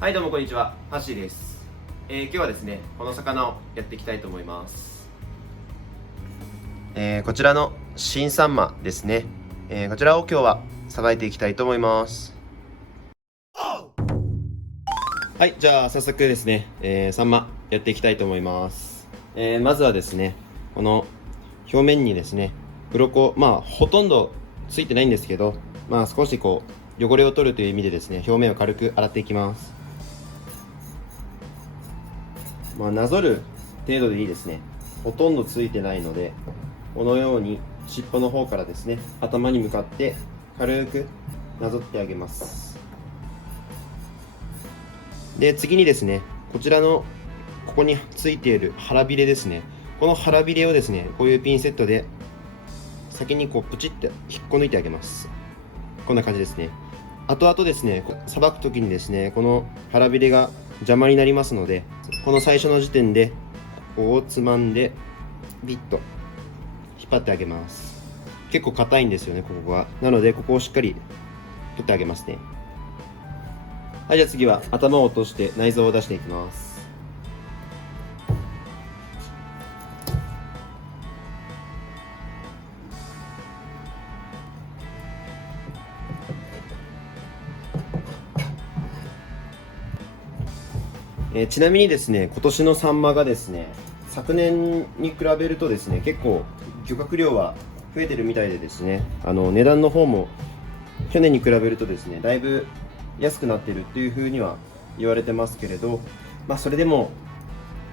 はい、どうもこんにちは、ハッシーです。今日はですね、この魚をやっていきたいと思います。こちらの新サンマですね。こちらを今日はさばいていきたいと思います。はい、じゃあ早速ですね、サンマやっていきたいと思います。まずはですね、この表面にですね、鱗、ほとんどついてないんですけど、少しこう汚れを取るという意味でですね、表面を軽く洗っていきます。なぞる程度でいいですね。ほとんどついてないので、このように尻尾の方からですね、頭に向かって軽くなぞってあげます。で、次にですね、こちらのここについている腹びれですね。この腹びれをですね、こういうピンセットで先にこうプチって引っこ抜いてあげます。こんな感じですね。後々ですね、さばく時にですね、この腹びれが邪魔になりますので、この最初の時点でここをつまんでビッと引っ張ってあげます。結構硬いんですよね、ここが。なのでここをしっかり取ってあげますね。はい、じゃあ次は頭を落として内臓を出していきます。ちなみにですね、今年のサンマがですね、昨年に比べるとですね、結構漁獲量は増えてるみたいでですね、値段の方も去年に比べるとですね、だいぶ安くなってるっていう風には言われてますけれど、それでも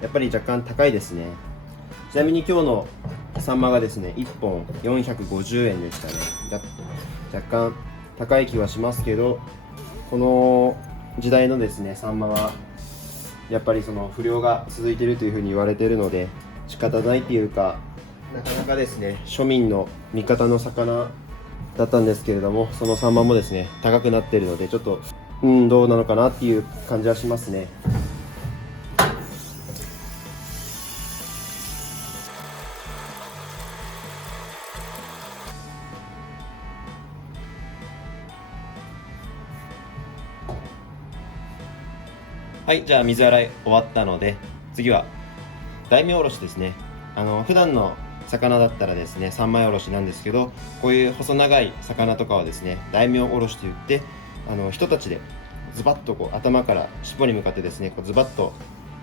やっぱり若干高いですね。ちなみに今日のサンマがですね、1本450円でしたね。若干高い気はしますけど、この時代のですね、サンマはやっぱりその不漁が続いているというふうに言われているので、仕方ないっていうか、なかなかですね、庶民の味方の魚だったんですけれども、そのサンマもですね、高くなっているので、ちょっとどうなのかなっていう感じはしますね。はい、じゃあ水洗い終わったので、次は大名おろしですね。普段の魚だったらですね、三枚おろしなんですけど、こういう細長い魚とかはですね、大名おろしといって、人たちでズバッとこう頭から尻尾に向かってですね、こうズバッと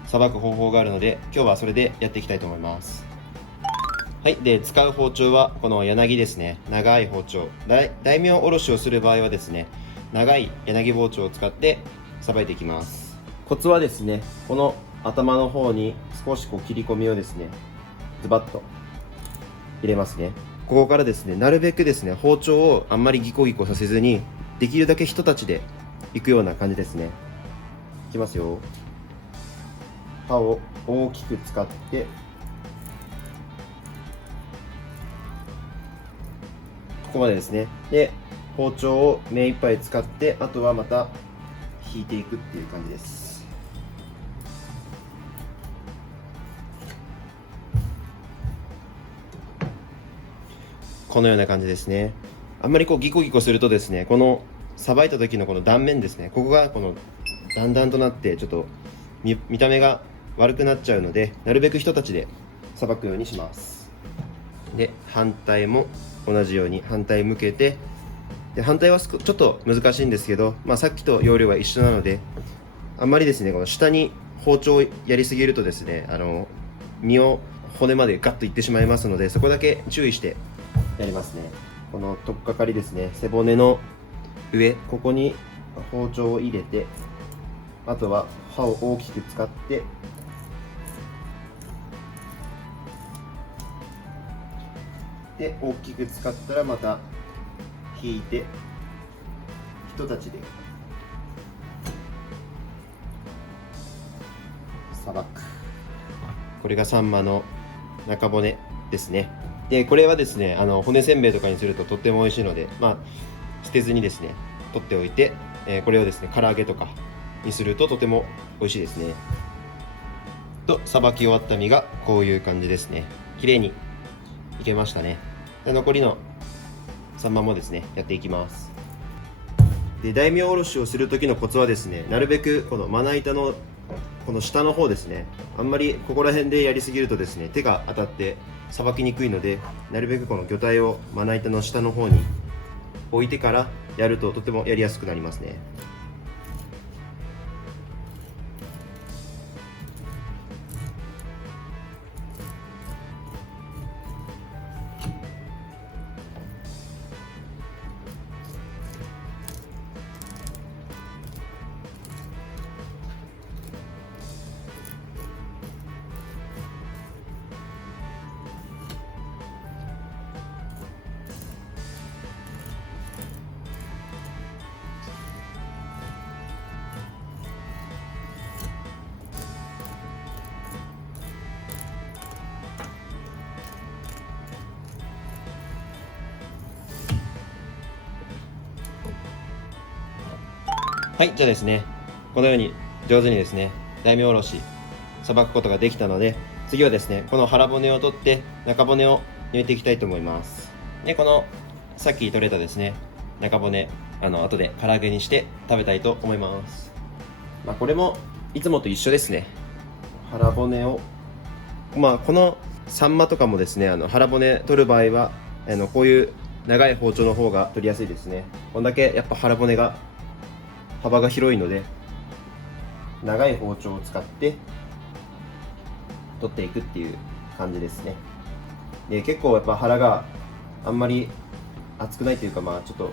さばく方法があるので、今日はそれでやっていきたいと思います。はい、で使う包丁はこの柳ですね。長い包丁。大名おろしをする場合はですね、長い柳包丁を使ってさばいていきます。コツはですね、この頭の方に少しこう切り込みをですね、ズバッと入れますね。ここからですね、なるべくですね、包丁をあんまりギコギコさせずに、できるだけ一立ちでいくような感じですね。いきますよ。刃を大きく使って、ここまでですね。で、包丁を目いっぱい使って、あとはまた引いていくっていう感じです。このような感じですね。あんまりこうギコギコするとですね、このさばいた時のこの断面ですね、ここがこのだんだんとなってちょっと見た目が悪くなっちゃうので、なるべく一立ちでさばくようにします。で、反対も同じように反対向けて、で反対はちょっと難しいんですけど、さっきと要領は一緒なので、あんまりですね、この下に包丁をやりすぎるとですね、身を骨までガッといってしまいますので、そこだけ注意してやりますね。この取っかかりですね、背骨の上、ここに包丁を入れて、あとは刃を大きく使って、で大きく使ったらまた引いて、一立ちでさばく。これがサンマの中骨ですね。でこれはですね、骨せんべいとかにするととっても美味しいので、捨てずにですね取っておいて、これをですね唐揚げとかにするととても美味しいですね。とさばき終わった身がこういう感じですね。綺麗にいけましたね。で残りのサンマもですねやっていきます。で大名おろしをする時のコツはですね、なるべくこのまな板のこの下の方ですね、あんまりここら辺でやりすぎるとですね、手が当たってさばきにくいので、なるべくこの魚体をまな板の下の方に置いてからやるととてもやりやすくなりますね。はい、じゃあですね、このように上手にですね、大名おろしさばくことができたので、次はですね、この腹骨を取って中骨を抜いていきたいと思います。で、このさっき取れたですね、中骨、後で唐揚げにして食べたいと思います。これもいつもと一緒ですね。腹骨を、このサンマとかもですね、腹骨取る場合はこういう長い包丁の方が取りやすいですね。こんだけやっぱ腹骨が幅が広いので、長い包丁を使って取っていくっていう感じですね。で、結構やっぱ腹があんまり厚くないというか、ちょっと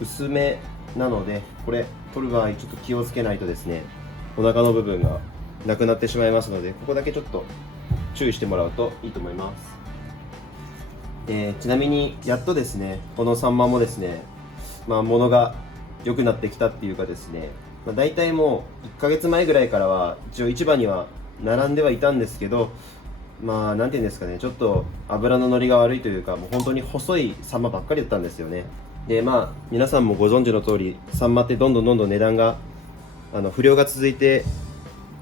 薄めなので、これ取る場合ちょっと気をつけないとですね、お腹の部分がなくなってしまいますので、ここだけちょっと注意してもらうといいと思います。ちなみにやっとですね、このサンマもですね、物が良くなってきたっていうかですね、大体もう1ヶ月前ぐらいからは一応市場には並んではいたんですけど、なんていうんですかね、ちょっと油の乗りが悪いというか、もう本当に細いサンマばっかりだったんですよね。で、皆さんもご存知の通り、サンマってどんどん値段が不漁が続いて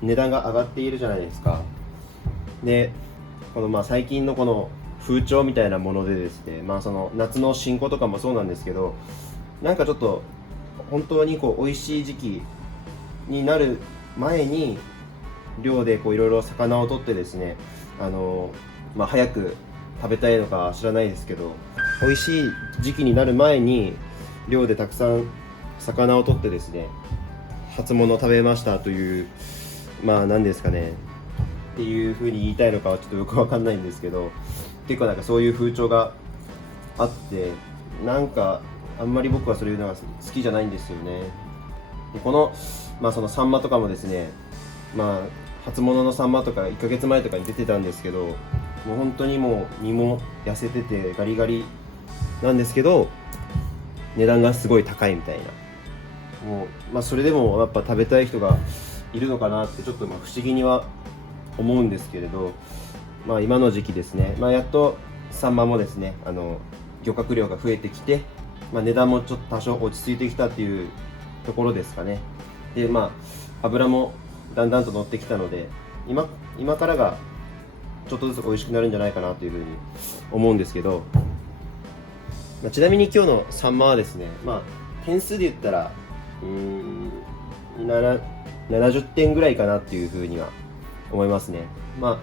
値段が上がっているじゃないですか。で、この最近のこの風潮みたいなものでですね、その夏の新子とかもそうなんですけど、なんかちょっと本当にこう美味しい時期になる前に漁でこういろいろ魚を取ってですね、早く食べたいのか知らないですけど、美味しい時期になる前に漁でたくさん魚を取ってですね、初物を食べましたという、何ですかねっていう風に言いたいのかはちょっとよくわかんないんですけど、結構なんかそういう風潮があって、なんかあんまり僕はそういうのが好きじゃないんですよね。で、この、そのサンマとかもですね、初物のサンマとか1ヶ月前とかに出てたんですけど、もう本当にもう身も痩せててガリガリなんですけど、値段がすごい高いみたいな。もう、それでもやっぱ食べたい人がいるのかなってちょっと不思議には思うんですけれど、今の時期ですね、やっとサンマもですね、漁獲量が増えてきて、値段もちょっと多少落ち着いてきたっていうところですかね。で、油もだんだんと乗ってきたので、今からがちょっとずつ美味しくなるんじゃないかなというふうに思うんですけど、ちなみに今日のサンマはですね、点数で言ったら70点ぐらいかなっていうふうには思いますね。も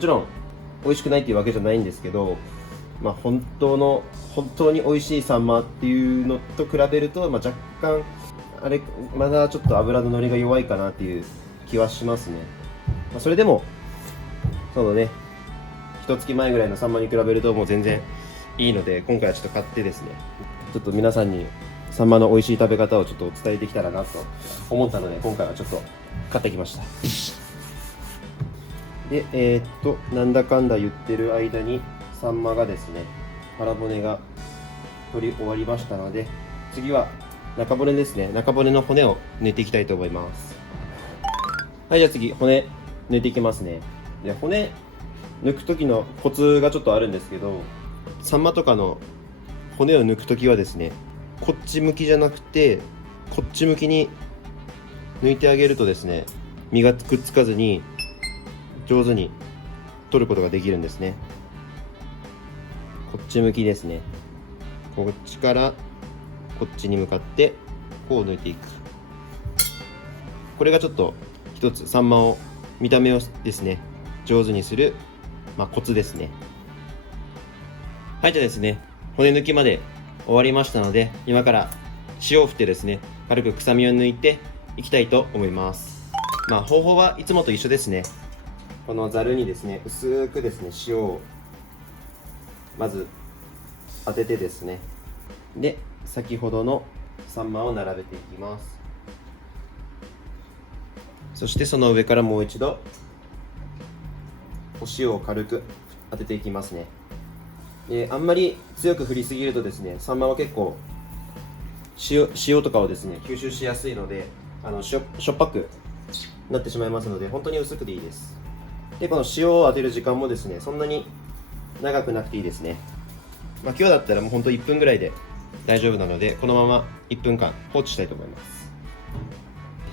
ちろん美味しくないっていうわけじゃないんですけど、本当に美味しいサンマっていうのと比べると、若干まだちょっと油の乗りが弱いかなっていう気はしますね。それでもそのね、1月前ぐらいのサンマに比べるともう全然いいので、今回はちょっと買ってですね、ちょっと皆さんにサンマの美味しい食べ方をちょっとお伝えできたらなと思ったので、今回はちょっと買ってきました。で、なんだかんだ言ってる間にサンマがですね、腹骨が取り終わりましたので、次は中骨ですね。中骨の骨を抜いていきたいと思います。はい、じゃあ次、骨抜いていきますね。で、骨抜く時のコツがちょっとあるんですけど、サンマとかの骨を抜く時はですね、こっち向きじゃなくてこっち向きに抜いてあげるとですね、身がくっつかずに上手に取ることができるんですね。こっち向きですね。こっちからこっちに向かってこう抜いていく。これがちょっと一つサンマを見た目をですね上手にする、コツですね。はい、じゃあですね、骨抜きまで終わりましたので、今から塩を振ってですね軽く臭みを抜いていきたいと思います。方法はいつもと一緒ですね。このざるにですね薄くですね塩をまず当ててですね、で先ほどのサンマを並べていきます。そしてその上からもう一度お塩を軽く当てていきますね。あんまり強く振りすぎるとですね、サンマは結構塩とかをですね吸収しやすいので、しょっぱくなってしまいますので、本当に薄くでいいです。でこの塩を当てる時間もですねそんなに長くなくていいですね。今日だったらもう本当1分ぐらいで大丈夫なので、このまま1分間放置したいと思いま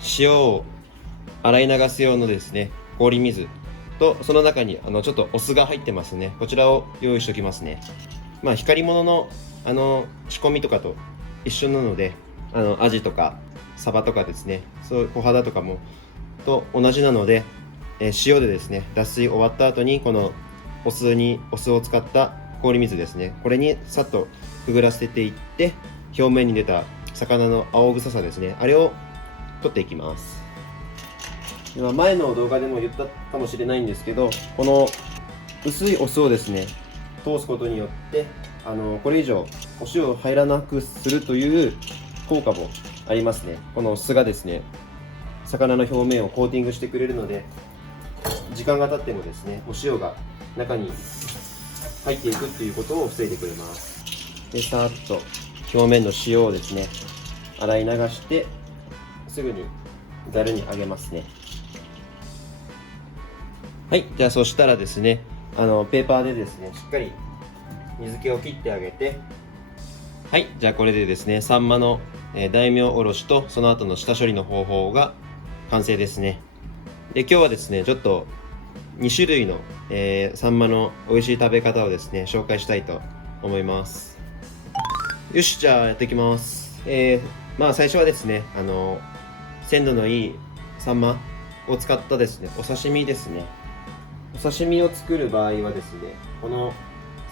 す。塩を洗い流す用のですね氷水と、その中にちょっとお酢が入ってますね。こちらを用意しておきますね。光り物の仕込みとかと一緒なので、アジとかサバとかですね、そう小肌とかもと同じなので、塩でですね脱水終わった後にこのお酢を使った氷水ですね、これにさっとくぐらせていって、表面に出た魚の青臭さですね、あれを取っていきます。前の動画でも言ったかもしれないんですけど、この薄いお酢をですね通すことによってこれ以上お塩を入らなくするという効果もありますね。この酢がですね魚の表面をコーティングしてくれるので、時間が経ってもですねお塩が中に入っていくっていうことを防いでくれます。でさーっと表面の塩をですね洗い流してすぐにざるにあげますね。はい、じゃあそしたらですねペーパーでですねしっかり水気を切ってあげて、はい、じゃあこれでですねサンマの大名おろしとその後の下処理の方法が完成ですね。で今日はですねちょっと2種類の、サンマの美味しい食べ方をですね紹介したいと思います。よし、じゃあやっていきます。最初はですね鮮度のいいサンマを使ったですねお刺身ですね。お刺身を作る場合はですね、この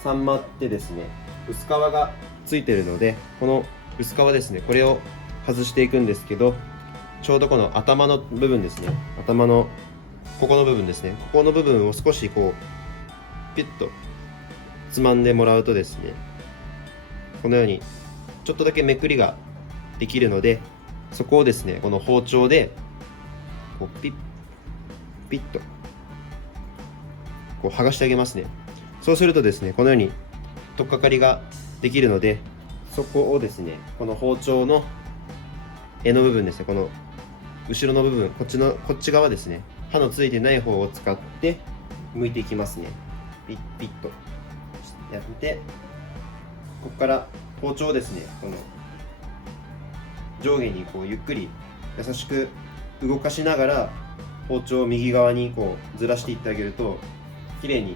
サンマってですね薄皮がついてるので、この薄皮ですねこれを外していくんですけど、ちょうどこの頭の部分ですね、頭のここの部分ですね、ここの部分を少しこうピュッとつまんでもらうとですね、このようにちょっとだけめくりができるので、そこをですねこの包丁でこうピッピッとこう剥がしてあげますね。そうするとですねこのように取っかかりができるので、そこをですねこの包丁の柄の部分ですね、この後ろの部分、こっち側ですね、刃のついてない方を使って剥いていきますね。ピッピッとやって、ここから包丁をですねこの上下にこうゆっくり優しく動かしながら包丁を右側にこうずらしていってあげると綺麗に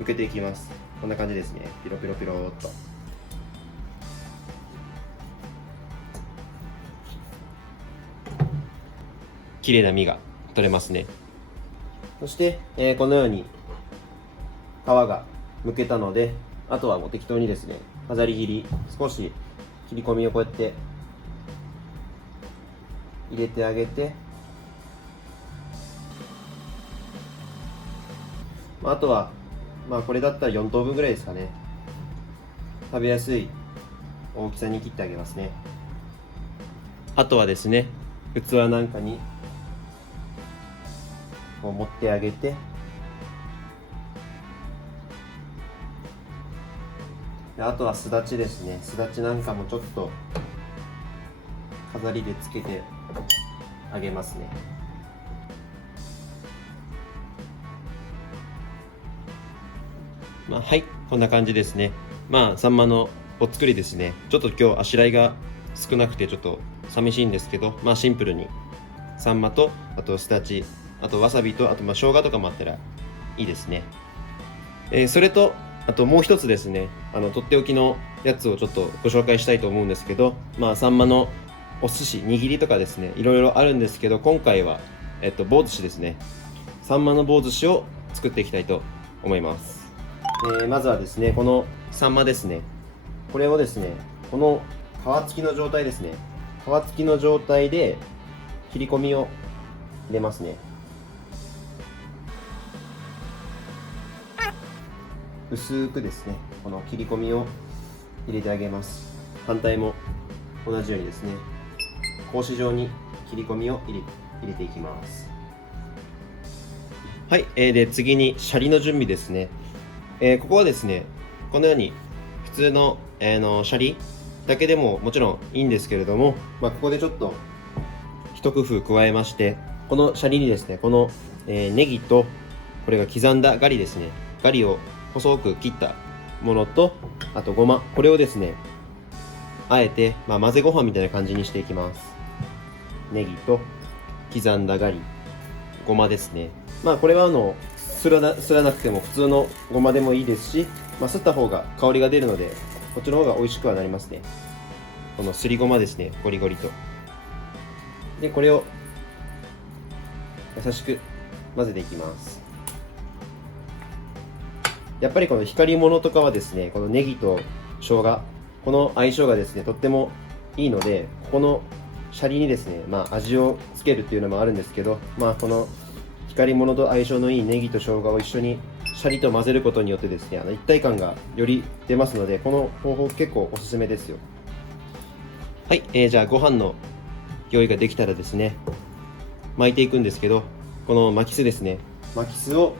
剥けていきます。こんな感じですね。ピロピロピローっと。綺麗な身が取れますね。そして、このように皮が剥けたので、あとはもう適当にですね飾り切り、少し切り込みをこうやって入れてあげて、あとはこれだったら4等分ぐらいですかね。食べやすい大きさに切ってあげますね。あとはですね器なんかにこう持ってあげて、あとはすだちですね。すだちなんかもちょっと飾りでつけてあげますね。はい、こんな感じですね。サンマのお作りですね。ちょっと今日あしらいが少なくてちょっと寂しいんですけど、シンプルにサンマとあとすだち、あとわさびとあと生姜とかもあったらいいですね。それとあともう一つですね、とっておきのやつをちょっとご紹介したいと思うんですけど、サンマのお寿司握りとかですね、いろいろあるんですけど、今回は棒寿司ですね。サンマの棒寿司を作っていきたいと思います。まずはですね、このサンマですね、これをですね、この皮付きの状態ですね、皮付きの状態で切り込みを入れますね。薄くですね、この切り込みを入れてあげます。反対も同じようにですね、格子状に切り込みを入れていきます。はい、で次にシャリの準備ですね。ここはですね、このように普通の、シャリだけでももちろんいいんですけれども、ここでちょっと一工夫加えまして、このシャリにですね、この、ネギとこれが刻んだガリですね、ガリを細く切ったものと、あとごま、これをですねあえて、混ぜご飯みたいな感じにしていきます。ネギと刻んだガリ、ごまですね。これはすらなくても普通のごまでもいいですし、すった方が香りが出るのでこっちの方が美味しくはなりますね。このすりごまですね、ゴリゴリと。でこれを優しく混ぜていきます。やっぱりこの光り物とかはですね、このネギと生姜、この相性がですねとってもいいので、ここのシャリにですね、味をつけるっていうのもあるんですけど、この光り物と相性のいいネギと生姜を一緒にシャリと混ぜることによってですね、一体感がより出ますので、この方法結構おすすめですよ。はい、じゃあご飯の用意ができたらですね、巻いていくんですけど、この巻きすですね、巻きすを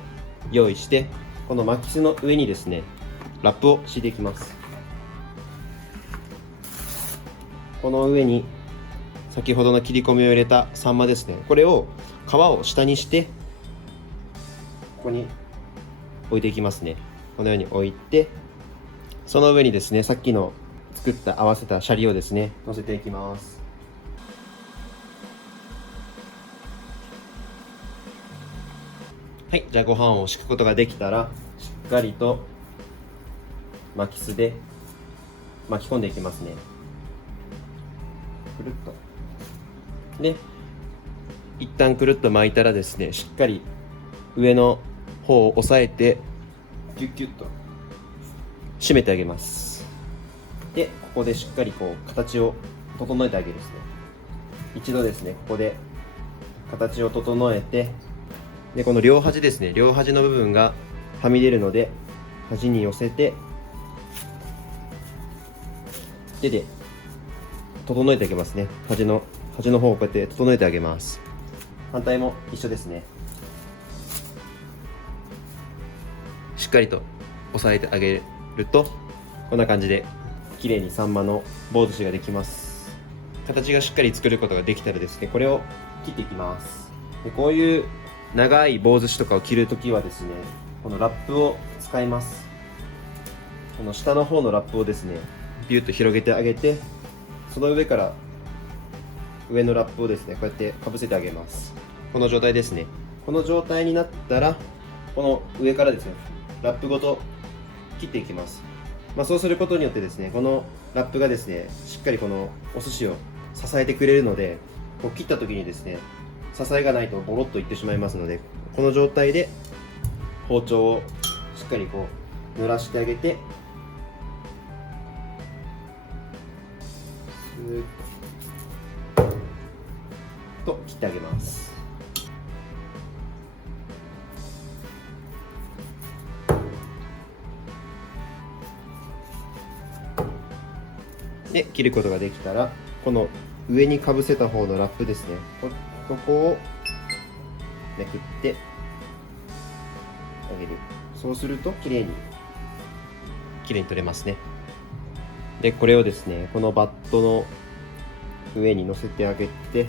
用意して、この巻きすの上にですねラップを敷いていきます。この上に先ほどの切り込みを入れたサンマですね、これを皮を下にしてここに置いていきますね。このように置いて、その上にですねさっきの作った合わせたシャリをですね乗せていきます。はい、じゃあご飯を敷くことができたら、しっかりと巻きすで巻き込んでいきますね。くるっと。で、一旦くるっと巻いたらですね、しっかり上の方を押さえてギュッギュッと締めてあげます。で、ここでしっかりこう形を整えてあげるですね。一度ですね、ここで形を整えて、でこの両端ですね、両端の部分がはみ出るので端に寄せて手で整えてあげますね。端の方をこうやって整えてあげます。反対も一緒ですね。しっかりと押さえてあげるとこんな感じで綺麗にサンマの棒寿司ができます。形がしっかり作ることができたらですね、これを切っていきます。でこういう長い棒寿司とかを切るときはですね、このラップを使います。この下の方のラップをですねビュッと広げてあげて、その上から上のラップをですねこうやってかぶせてあげます。この状態ですね。この状態になったら、この上からですねラップごと切っていきます。そうすることによってですね、このラップがですねしっかりこのお寿司を支えてくれるので、こう切った時にですね支えがないとボロッといってしまいますので、この状態で包丁をしっかりこう濡らしてあげて、スーッと切ってあげます。で切ることができたら、この上にかぶせた方のラップですね、ここをめくってあげる。そうすると綺麗に取れますね。でこれをですねこのバットの上に乗せてあげて、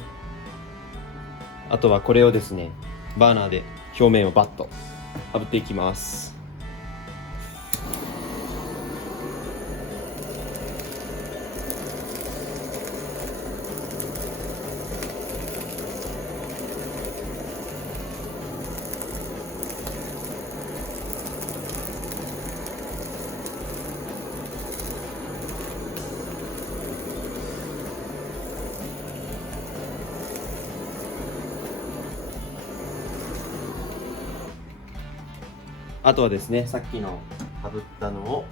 あとはこれをですねバーナーで表面をバッと炙っていきます。あとはですね、さっきの炙ったのを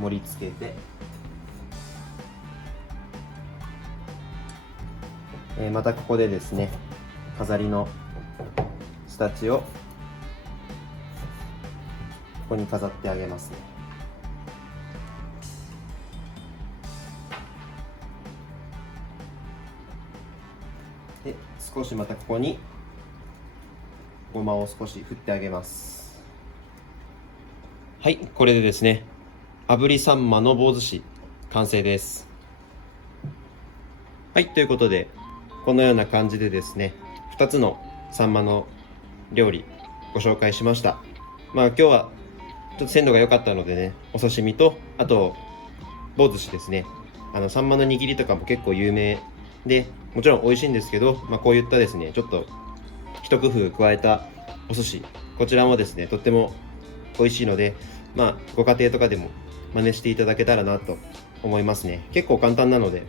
盛り付けて、またここでですね、飾りのスタチをここに飾ってあげますね。で、少しまたここにごまを少し振ってあげます。はい、これでですね、炙りサンマの棒寿司完成です。はい、ということでこのような感じでですね、2つのサンマの料理ご紹介しました。今日はちょっと鮮度が良かったのでね、お刺身とあと棒寿司ですね、サンマの握りとかも結構有名で、もちろん美味しいんですけど、こういったですね、ちょっと一工夫加えたお寿司、こちらもですね、とっても美味しいので、ご家庭とかでも真似していただけたらなと思いますね。結構簡単なので、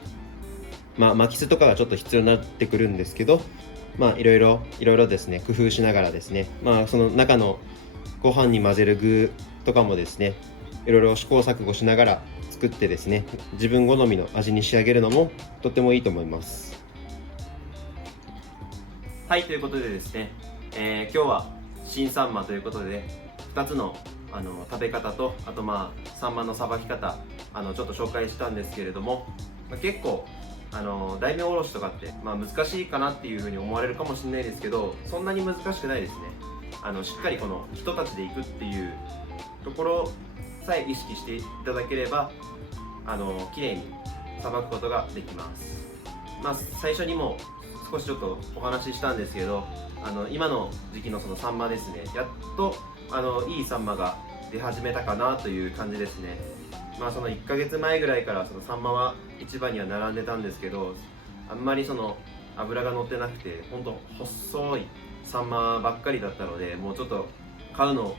巻きすとかがちょっと必要になってくるんですけど、いろいろですね、工夫しながらですね、その中のご飯に混ぜる具とかもですね、いろいろ試行錯誤しながら作ってですね、自分好みの味に仕上げるのもとってもいいと思います。はい、ということでですね、今日は新サンマということで2つの食べ方と、あとサンマのさばき方ちょっと紹介したんですけれども、結構大名おろしとかって、難しいかなっていうふうに思われるかもしれないですけど、そんなに難しくないですね。しっかりこの人たちで行くっていうところさえ意識していただければ綺麗にさばくことができます。最初にも少しちょっとお話ししたんですけど、今の時期のそのサンマですね、やっといいサンマが出始めたかなという感じですね。その1ヶ月前ぐらいからそのサンマは市場には並んでたんですけど、あんまりその脂が乗ってなくて、ほんと細いサンマばっかりだったので、もうちょっと買うのを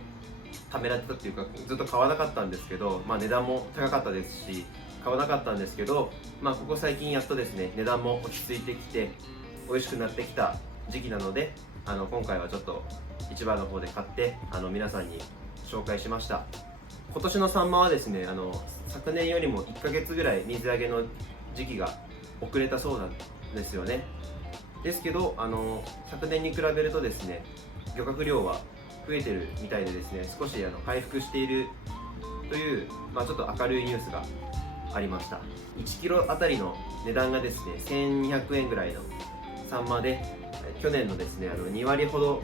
ためらってたっていうか、ずっと買わなかったんですけど、値段も高かったですし買わなかったんですけど、ここ最近やっとですね、値段も落ち着いてきて美味しくなってきた時期なので、今回はちょっと市場の方で買って皆さんに紹介しました。今年のサンマはですね、昨年よりも1ヶ月ぐらい水揚げの時期が遅れたそうなんですよね。ですけど昨年に比べるとですね、漁獲量は増えてるみたいでですね、少し回復しているという、ちょっと明るいニュースがありました。1キロあたりの値段がですね、1200円ぐらいのサンマで、去年のですね2割ほど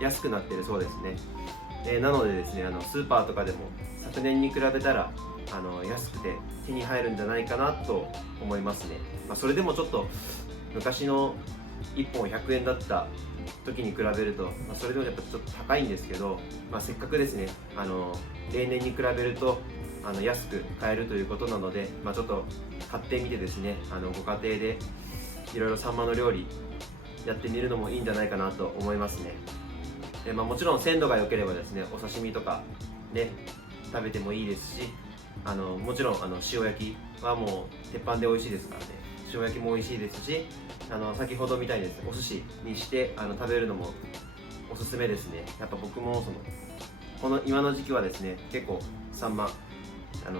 安くなっているそうですね。なのでですね、スーパーとかでも昨年に比べたら安くて手に入るんじゃないかなと思いますね。それでもちょっと昔の1本100円だった時に比べると、それでもやっぱちょっと高いんですけど、せっかくですね例年に比べると安く買えるということなので、ちょっと買ってみてですね、ご家庭でいろいろサンマの料理やってみるのもいいんじゃないかなと思いますね。もちろん鮮度が良ければですね、お刺身とかで食べてもいいですし、もちろん塩焼きはもう鉄板で美味しいですからね、塩焼きも美味しいですし、先ほどみたいにですね、お寿司にして食べるのもおすすめですね。やっぱ僕もこの今の時期はですね、結構サンマ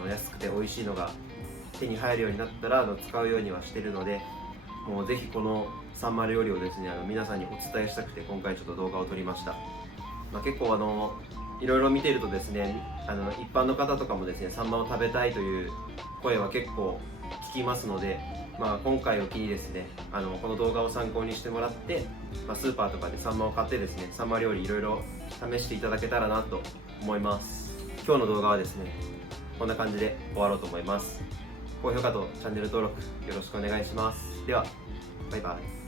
安くて美味しいのが手に入るようになったら使うようにはしてるので、もうぜひこのサンマ料理をですね皆さんにお伝えしたくて今回ちょっと動画を撮りました。結構いろいろ見てるとですね、一般の方とかもですね、サンマを食べたいという声は結構聞きますので、今回を機にですねこの動画を参考にしてもらって、スーパーとかでサンマを買ってですね、サンマ料理いろいろ試していただけたらなと思います。今日の動画はですねこんな感じで終わろうと思います。高評価とチャンネル登録よろしくお願いします。ではバイバイ。